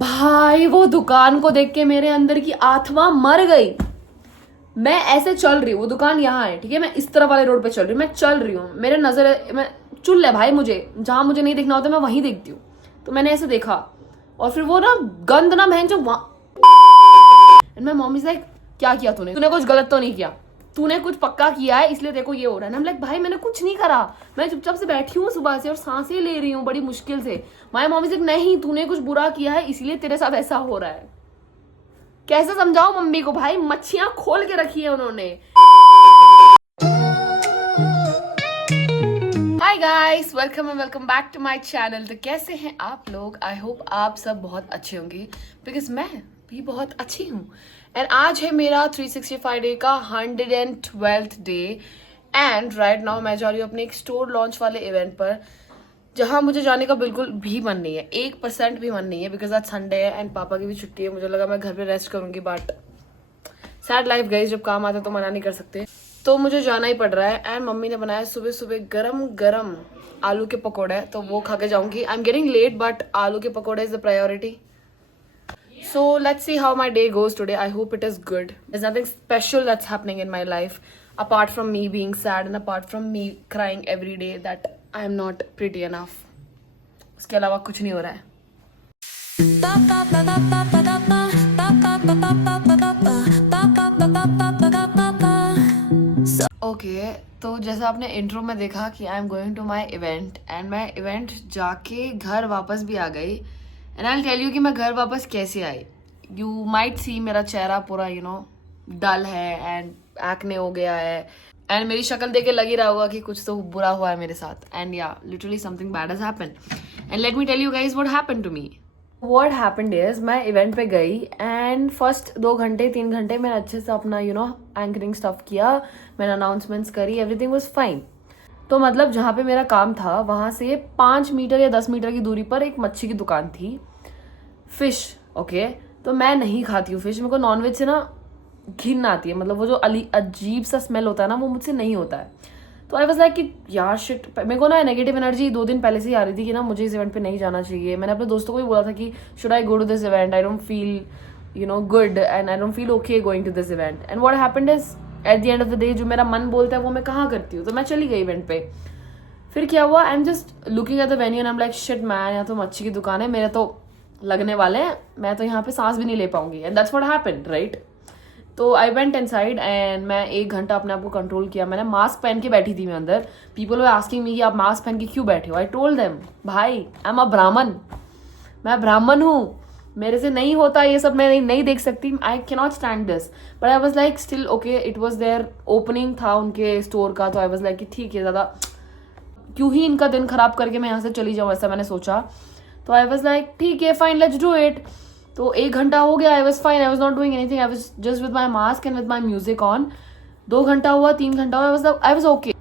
भाई वो दुकान को देख के मेरे अंदर की आत्मा मर गई। मैं ऐसे चल रही हूँ, वो दुकान यहाँ है, ठीक है, मैं इस तरफ वाले रोड पे चल रही हूँ, मैं चल रही हूँ, मेरे नजर मैं चुल है भाई, मुझे जहां मुझे नहीं देखना होता मैं वहीं देखती हूँ। तो मैंने ऐसे देखा और फिर वो ना गंद ना बहन जो मैं मम्मी से क्या किया तूने तूने कुछ गलत तो नहीं किया, तूने कुछ पक्का किया है इसलिए देखो ये हो रहा है ना। हम लाइक भाई मैंने कुछ नहीं करा, मैं चुपचाप से बैठी हूँ सुबह से और सांसें ले रही हूँ बड़ी मुश्किल से। माय मम्मी से नहीं तूने कुछ बुरा किया है इसलिए तेरे साथ ऐसा हो रहा है। कैसे समझाओ मम्मी को भाई, मच्छियां खोल के रखी है उन्होंने। Hi guys, welcome and welcome back to my channel. तो कैसे हैं आप लोग? आई होप आप सब बहुत अच्छे होंगे बिकॉज मैं भी बहुत अच्छी हूँ। एंड आज है मेरा 365 डे का 112th day and right now मैं जा रही हूँ अपने एक स्टोर लॉन्च वाले इवेंट पर, जहां मुझे जाने का बिल्कुल भी मन नहीं है, 1% भी मन नहीं है बिकॉज आज संडे है एंड पापा की भी छुट्टी है। मुझे लगा मैं घर पे रेस्ट करूंगी बट सैड लाइफ गाइस, जब काम आता है तो मना नहीं कर सकते, तो मुझे जाना ही पड़ रहा है। एंड मम्मी ने बनाया सुबह सुबह गरम गरम आलू के पकौड़े, तो वो खा के जाऊंगी। I am getting late but आलू के पकौड़े is the priority. So let's see how my day goes today. I hope it is good. There's nothing special that's happening in my life apart from me being sad and apart from me crying every day that I am not pretty enough. उसके अलावा कुछ नहीं हो रहा है। Okay, तो जैसा आपने इंट्रो में देखा कि I am going to my event and मैं इवेंट जाके घर वापस भी आ गई। एंड आई टेल यू कि मैं घर वापस कैसे आई। यू माइट सी मेरा चेहरा पूरा डल है एंड एक्ने हो गया है एंड मेरी शक्ल देख के लग ही रहा होगा कि कुछ तो बुरा हुआ है मेरे साथ। एंड या literally something bad has happened and let me tell you guys what happened to me. What happened is मैं इवेंट पे गई एंड फर्स्ट 2 घंटे 3 घंटे मैंने अच्छे से अपना एंकरिंग स्टफ किया, मैंने अनाउंसमेंट्स करी, एवरीथिंग वाज फाइन। तो मतलब जहाँ पे मेरा काम था वहां से 5 मीटर या 10 मीटर की दूरी पर एक मच्छी की दुकान थी, फिश। ओके, तो मैं नहीं खाती हूँ फिश, मेरे को नॉनवेज से ना घिन आती है, मतलब वो जो अजीब सा स्मेल होता है ना वो मुझसे नहीं होता है। तो आई वाज लाइक कि यार शिट, मेरे को ना नेगेटिव एनर्जी 2 दिन पहले से ही आ रही थी कि ना मुझे इस इवेंट पे नहीं जाना चाहिए। मैंने अपने दोस्तों को भी बोला था कि should I go to this event, I don't feel good and I don't feel okay going to this event. And what happened is at the end of the day जो मेरा मन बोलता है वो मैं कहाँ करती हूँ, तो मैं चली गई इवेंट पे। फिर क्या हुआ, I am just looking at the venue and I am like shit man, यहाँ तो मच्छी की दुकान है, मेरे तो लगने वाले हैं, मैं तो यहाँ पे सांस भी नहीं ले पाऊंगी। And that's what happened right. तो आई वेंट इनसाइड एंड मैं 1 घंटा अपने आप को कंट्रोल किया। मैंने मास्क पहन के बैठी थी मैं अंदर। पीपल वर आस्किंग मी कि आप मास्क पहन के क्यों बैठे हो। आई टोल्ड देम भाई आई एम अ ब्राह्मण, मैं ब्राह्मण हूँ, मेरे से नहीं होता ये सब, मैं नहीं देख सकती, I can not stand this. But I was like still okay, it was there opening था उनके स्टोर का, तो आई वॉज लाइक कि ठीक है, ज़्यादा क्यों ही इनका दिन खराब करके मैं यहाँ से चली जाऊँ, ऐसा मैंने सोचा। तो आई वॉज लाइक ठीक है फाइन, लेट्स डू इट। तो 1 घंटा हो गया, I was fine, I was not doing anything, I was just with my mask and with my music on. 2 घंटा हुआ, 3 घंटा हुआ, I was okay.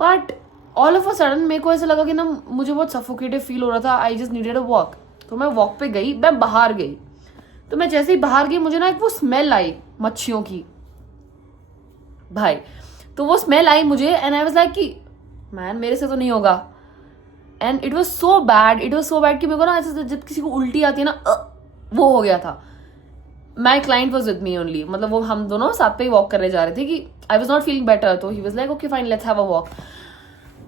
But all of a sudden मेरे को ऐसा लगा कि ना मुझे बहुत सफोकेटिव फील हो रहा था, I just needed a walk. तो मैं वॉक पे गई, मैं बाहर गई। तो मैं जैसे ही बाहर गई मुझे ना एक वो स्मेल आई मच्छियों की भाई, तो वो स्मेल आई मुझे एंड आई वॉज लाइक कि मैन मेरे से तो नहीं होगा। And it was so bad, it was so bad कि मेरे को ना ऐसे जब किसी को उल्टी आती है ना वो हो गया था। My client was with me only, मतलब वो हम दोनों साथ पे ही वॉक करने जा रहे थे कि I was not feeling better, तो he was like okay fine let's have a walk.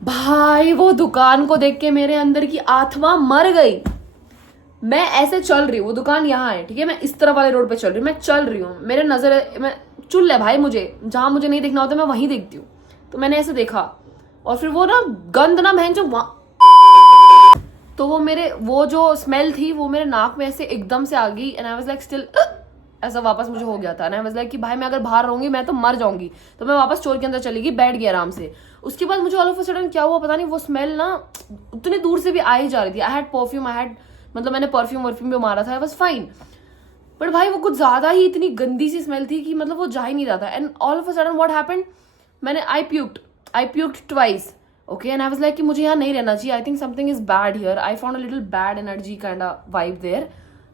भाई वो दुकान को देख के मेरे अंदर की आत्मा मर गई। मैं ऐसे चल रही हूँ, वो दुकान यहाँ है, ठीक है, मैं इस तरफ वाले रोड पे चल रही हूँ, मैं चल रही हूँ, मेरे नजर मैं चुल है भाई, मुझे जहां मुझे नहीं देखना होता मैं वहीं देखती हूँ। तो मैंने ऐसे देखा और फिर वो ना गंद ना बहन जो तो वो जो स्मेल थी वो मेरे नाक में ऐसे एकदम से आ गई and I was like still ऐसा वापस मुझे हो गया था। आई वाज लाइक कि भाई मैं अगर बाहर रहूंगी मैं तो मर जाऊंगी। तो मैं वापस स्टोर के अंदर चली गई, बैठ गई आराम से। उसके बाद मुझे ऑल ऑफ अ सडन क्या हुआ पता नहीं, वो स्मेल ना उतनी दूर से भी आ ही जा रही थी। आई हैड परफ्यूम, मतलब मैंने परफ्यूम भी मारा था, आई वाज फाइन। बट भाई वो कुछ ज्यादा ही इतनी गंदी सी स्मेल थी कि मतलब वो जा ही नहीं रहा था। And all of a sudden what happened, मैंने I puked twice. Okay, and I was like कि मुझे यहाँ नहीं रहना चाहिए, I think something is bad here, I found a little bad energy kind of vibe there.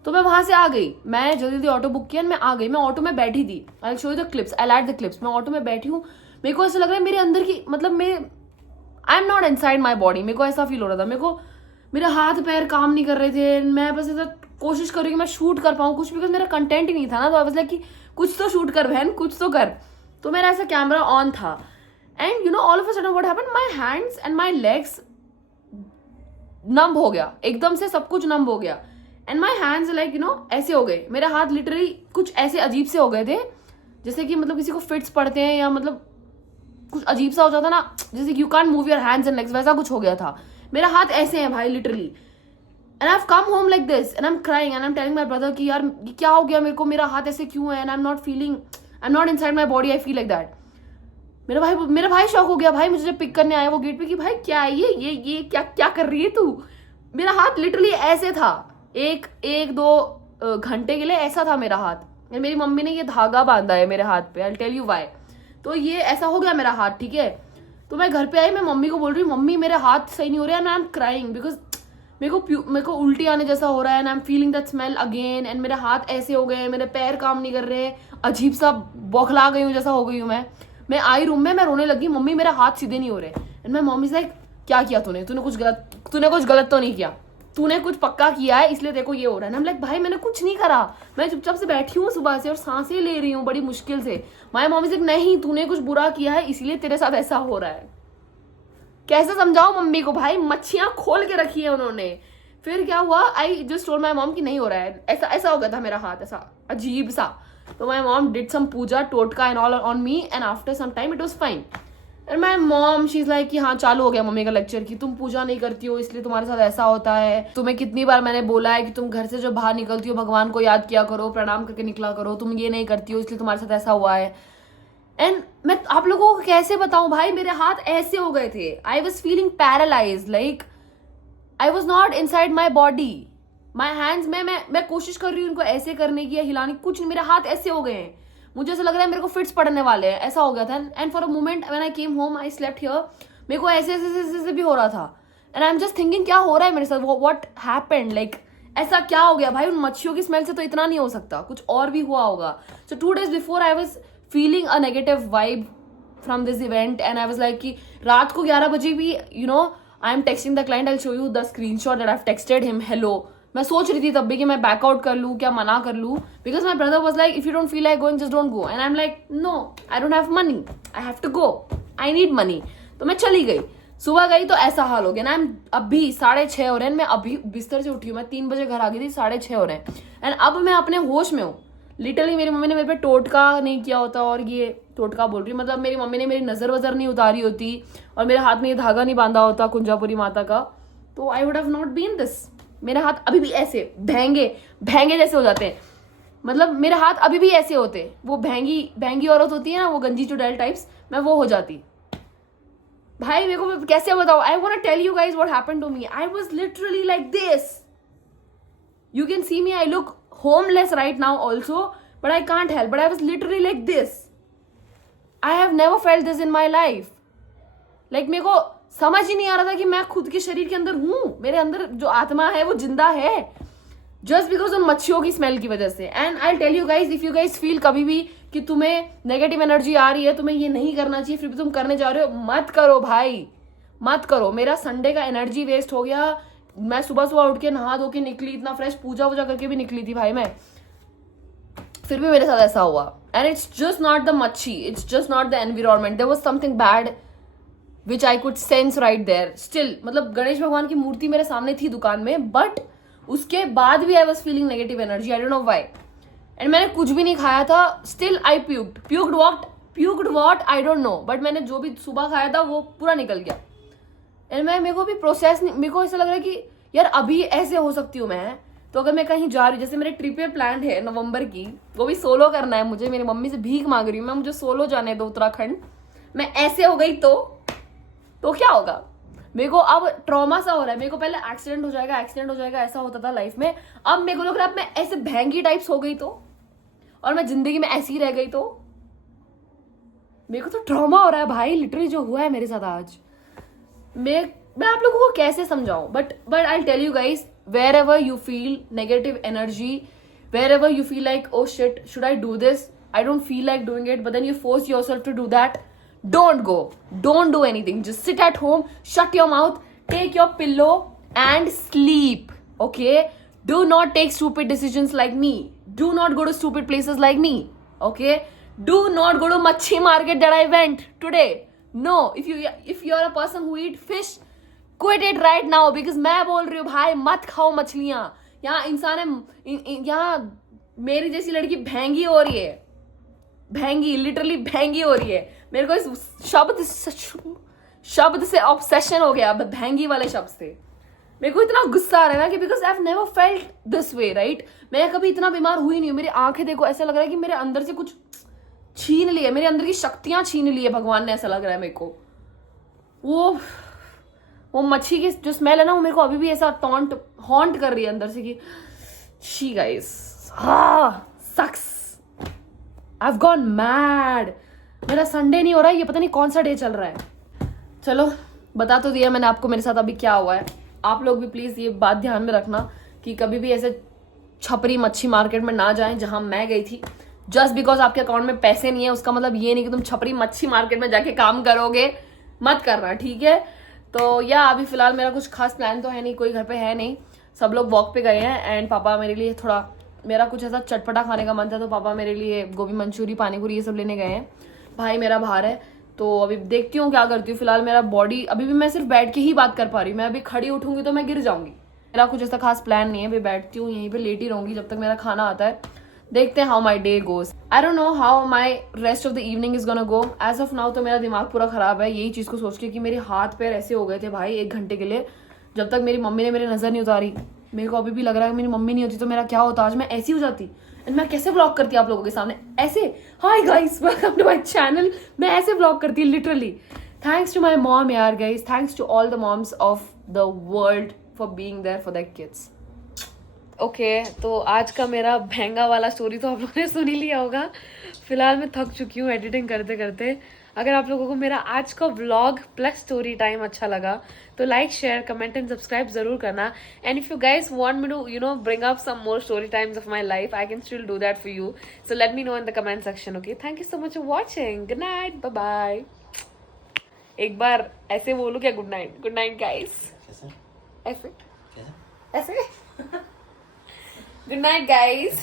तो मैं वहां से आ गई, मैं जल्दी जल्दी ऑटो बुक किया, मैं आ गई। मैं ऑटो में बैठी थी, I show you the clips, I add the clips. मैं ऑटो में बैठी हूँ, मेरे को ऐसा लग रहा है मेरे अंदर की, मतलब I am not inside my body, मेरे को ऐसा फील हो रहा था। मेरे को मेरे हाथ पैर काम नहीं कर रहे थे, मैं बस ऐसा कोशिश कर रही हूँ कि मैं शूट कर पाऊँ कुछ, बिकॉज मेरा कंटेंट ही नहीं था ना. तो आई वाज लाइक कि कुछ तो शूट कर बहन, कुछ तो कर. तो मेरा ऐसा कैमरा ऑन था and you know all of a sudden what happened, my hands and my legs numb हो गया, एकदम से सब कुछ नंब हो गया. And my hands like you know ऐसे हो गए, मेरे हाथ लिटरली कुछ ऐसे अजीब से हो गए थे, जैसे कि मतलब किसी को फिट्स पड़ते हैं या मतलब कुछ अजीब सा हो जाता ना, जैसे you can't move your hands and legs, वैसा कुछ हो गया था. मेरा हाथ ऐसे है भाई literally. And I have come home like this and I am crying and I am telling my brother कि यार ये क्या हो गया मेरे को, मेरा हाथ ऐसे क्यों है, and I am not feeling, I am not inside my body, I feel like that. मेरा भाई शॉक हो गया भाई, मुझे जब पिक करने आया वो गेट पे कि भाई क्या है ये क्या क्या कर रही है तू. मेरा हाथ लिटरली ऐसे था, एक दो घंटे के लिए ऐसा था मेरा हाथ. मेरी मम्मी ने ये धागा बांधा है मेरे हाथ पे, आई टेल यू व्हाई. तो ये ऐसा हो गया मेरा हाथ, ठीक है. तो मैं घर पे आई, मैं मम्मी को बोल रही हूँ मम्मी मेरे हाथ सही नहीं हो रहा है, and I am crying because मेरे को उल्टी आने जैसा हो रहा है, and I am feeling that smell again. And मेरे हाथ ऐसे हो गए, मेरे पैर काम नहीं कर रहे, अजीब सा बौखला गई हूँ जैसा हो गई हूँ मैं आई रूम में, मैं रोने लगी, मम्मी मेरे हाथ सीधे नहीं हो रहे. And my mom is like क्या किया तूने कुछ गलत तो नहीं किया, तूने कुछ पक्का किया है इसलिए देखो ये हो रहा है. हम लाइक भाई मैंने कुछ नहीं करा, मैं चुपचाप से बैठी हूँ सुबह से और सांसें ले रही हूँ बड़ी मुश्किल से. माय मॉम इज लाइक नहीं तूने कुछ बुरा किया है इसलिए तेरे साथ ऐसा हो रहा है. कैसे समझाओ मम्मी को भाई, मच्छियां खोल के रखी है उन्होंने. फिर क्या हुआ, I just told my mom कि नहीं हो रहा है, ऐसा हो गया था मेरा हाथ ऐसा अजीब सा. तो my mom did some puja totka and all on me and after some time it was fine. And my mom she is like कि हाँ चालू हो गया मम्मी का लेक्चर कि तुम पूजा नहीं करती हो इसलिए तुम्हारे साथ ऐसा होता है, तुम्हें कितनी बार मैंने बोला है कि तुम घर से जो बाहर निकलती हो भगवान को याद किया करो, प्रणाम करके निकला करो, तुम ये नहीं करती हो इसलिए तुम्हारे साथ ऐसा हुआ है. एंड मैं आप लोगों को कैसे बताऊं भाई, मेरे हाथ ऐसे हो गए थे, I was feeling paralyse, like I was not inside my body. My hands में मैं कोशिश कर रही हूँ उनको ऐसे करने की या हिलाने, कुछ नहीं, मेरे हाथ ऐसे हो गए हैं, मुझे ऐसा लग रहा है मेरे को फिट्स पड़ने वाले हैं, ऐसा हो गया था. And for a moment when I came home I slept here, मेरे को ऐसे भी हो रहा था. And I am just thinking क्या हो रहा है मेरे साथ, व्हाट हैपेंड, लाइक ऐसा क्या हो गया भाई. उन मच्छियों की स्मेल से तो इतना नहीं हो सकता, कुछ और भी हुआ होगा. सो 2 days before I was feeling a negative vibe from this event and I was like कि रात को 11 बजे भी you know I am texting the client, I show you the screenshot that I have texted him hello. मैं सोच रही थी तब भी कि मैं बैकआउट कर लूँ, क्या मना कर लूँ, because my brother was like if you don't feel like going just don't go. And I am like no I don't have money, I have to go, I need money. तो मैं चली गई, सुबह गई तो ऐसा हाल हो गया ना. अभी 6:30 हो रहे हैं, मैं अभी बिस्तर से उठी हूँ, मैं 3 बजे घर आ गई थी, 6:30 हो रहे हैं. एंड अब मैं अपने होश में हूँ. लिटरली मेरी मम्मी ने मेरे पे टोटका नहीं किया होता, और ये टोटका बोल रही मतलब मेरी मम्मी ने मेरी नजर वजर नहीं उतारी होती और मेरे हाथ में ये धागा नहीं बांधा होता कुंजापुरी माता का, तो I would have not been this. मेरे हाथ अभी भी ऐसे भैंगे जैसे हो जाते हैं, मतलब मेरे हाथ अभी भी ऐसे होते, वो भैंगी औरत होती है ना, वो गंजी चुड़ैल टाइप्स, मैं वो हो जाती भाई. मेरे को कैसे बताओ, I want to tell you guys what happened to me. I was literally like this, you can see me, I look homeless right now also, but I can't help, but I was literally like this. I have never felt this in my life. Like मेरे को समझ ही नहीं आ रहा था कि मैं खुद के शरीर के अंदर हूँ, मेरे अंदर जो आत्मा है वो जिंदा है, जस्ट बिकॉज उन मच्छियों की स्मेल की वजह से. And I tell you guys, if you guys feel कभी भी कि तुम्हें नेगेटिव एनर्जी आ रही है, तुम्हें ये नहीं करना चाहिए, फिर भी तुम करने जा रहे हो, मत करो भाई, मत करो. मेरा संडे का एनर्जी वेस्ट हो गया. मैं सुबह उठ के नहा धो के निकली, इतना फ्रेश पूजा वूजा करके भी निकली थी भाई मैं, फिर भी मेरे साथ ऐसा हुआ. And it's just not the मच्छी, it's just not the environment, there was something bad which I could sense right there. Still मतलब गणेश भगवान की मूर्ति मेरे सामने थी दुकान में, बट उसके बाद भी I was feeling negative energy, I don't know why. And मैंने कुछ भी नहीं खाया था, still I puked what I don't no, but मैंने जो भी सुबह खाया था वो पूरा निकल गया. एंड मेरे को भी प्रोसेस नहीं, मेरे को ऐसा लग रहा है कि यार अभी ऐसे हो सकती हूँ मैं, तो अगर मैं कहीं जा रही हूँ, जैसे मेरे ट्रिप पे प्लान है नवंबर की, वो भी सोलो करना है मुझे, मेरी मम्मी से भीख मांग रही हूँ मैं, मुझे सोलो जाने दो उत्तराखंड. मैं ऐसे हो गई तो क्या होगा. मेरे को अब ट्रॉमा सा हो रहा है, मेरे को पहले एक्सीडेंट हो जाएगा ऐसा होता था लाइफ में, अब मेरे को लग रहा है अब मैं ऐसे भैंगी टाइप्स हो गई तो, और मैं जिंदगी में ऐसी ही रह गई तो. मेरे को तो ट्रॉमा हो रहा है भाई, लिटरली जो हुआ है मेरे साथ आज. मैं आप लोगों को कैसे समझाऊं, but I tell you guys, wherever you feel negative energy, wherever you feel like oh shit should I do this, I don't feel like doing it, but then you force yourself to do that, don't go, don't do anything, just sit at home, shut your mouth, take your pillow and sleep, okay? Do not take stupid decisions like me. Do not go to stupid places like me. Okay? Do not go to Machi market that I went today. No, if you are a person who eat fish, quit it right now, because मैं बोल रही हूँ भाई मत खाओ मछलियां. यहाँ इंसान है, यहाँ मेरी जैसी लड़की भैंगी हो रही है, भैंगी, लिटरली भैंगी हो रही है. मेरे को इस शब्द से ऑब्सेशन हो गया, भैंगी वाले शब्द से. मेरे को इतना गुस्सा आ रहा है ना कि because I have never felt this way, right. मैं कभी इतना बीमार हुई नहीं हूँ. मेरी आंखें देखो, ऐसा लग रहा है कि मेरे अंदर से कुछ छीन ली है, मेरे अंदर की शक्तियां छीन ली है भगवान ने, ऐसा लग रहा है मेरे को. वो मच्छी की जो स्मेल है ना, वो मेरे को अभी भी ऐसा हॉन्ट कर रही है अंदर से कि she guys sucks. I have gone mad. मेरा संडे नहीं हो रहा है, ये पता नहीं कौन सा डे चल रहा है. चलो बता तो दिया मैंने आपको मेरे साथ अभी क्या हुआ है. आप लोग भी प्लीज ये बात ध्यान में रखना कि कभी भी ऐसे छपरी मच्छी मार्केट में ना जाएं जहां मैं गई थी. जस्ट बिकॉज आपके अकाउंट में पैसे नहीं है उसका मतलब ये नहीं कि तुम छपरी मच्छी मार्केट में जाके काम करोगे. मत करना, ठीक है. तो या अभी फिलहाल मेरा कुछ खास प्लान तो है नहीं, कोई घर पे है नहीं, सब लोग वॉक पे गए हैं. एंड पापा मेरे लिए थोड़ा, मेरा कुछ ऐसा चटपटा खाने का मन था तो पापा मेरे लिए गोभी मंचूरी, पानी पूरी ये सब लेने गए हैं. भाई मेरा बाहर है तो अभी देखती हूँ क्या करती हूँ. फिलहाल मेरा बॉडी अभी भी, मैं सिर्फ बैठ के ही बात कर पा रही हूँ. मैं अभी खड़ी उठूंगी तो मैं गिर जाऊंगी. मेरा कुछ ऐसा खास प्लान नहीं है. अभी बैठती हूँ यहीं पे, लेट ही रहूंगी जब तक मेरा खाना आता है. देखते हैं how my day goes. I don't know how my rest of the evening is gonna go. As of now तो मेरा दिमाग पूरा खराब है यही चीज को सोच के कि मेरे हाथ पैर ऐसे हो गए थे भाई 1 घंटे के लिए, जब तक मेरी मम्मी ने मेरी नजर नहीं उतारी. मेरे को अभी भी लग रहा है कि मेरी मम्मी नहीं होती तो मेरा क्या होता. आज मैं ऐसी हो जाती एंड मैं कैसे व्लॉग करती आप लोगों के सामने ऐसे. Hi guys, welcome to my channel. मैं ऐसे व्लॉग करती literally. Thanks to my mom यार guys. Thanks to all the moms of the world for being there for their kids. Okay, तो आज का मेरा भैंगा वाला स्टोरी तो आप लोगों ने सुन ही लिया होगा. फिलहाल मैं थक चुकी हूँ एडिटिंग करते करते. अगर आप लोगों को मेरा आज का व्लॉग प्लस स्टोरी टाइम अच्छा लगा तो like, share, comment and subscribe जरूर करना. And if you guys want me to bring up some more story times of my life, I can still do that for you. So let me know in the comment section. Okay, thank you so much for watching. Good night, bye bye. एक बार ऐसे बोलूं क्या? Good night. Good night guys. ऐसे ऐसे. Good night, guys.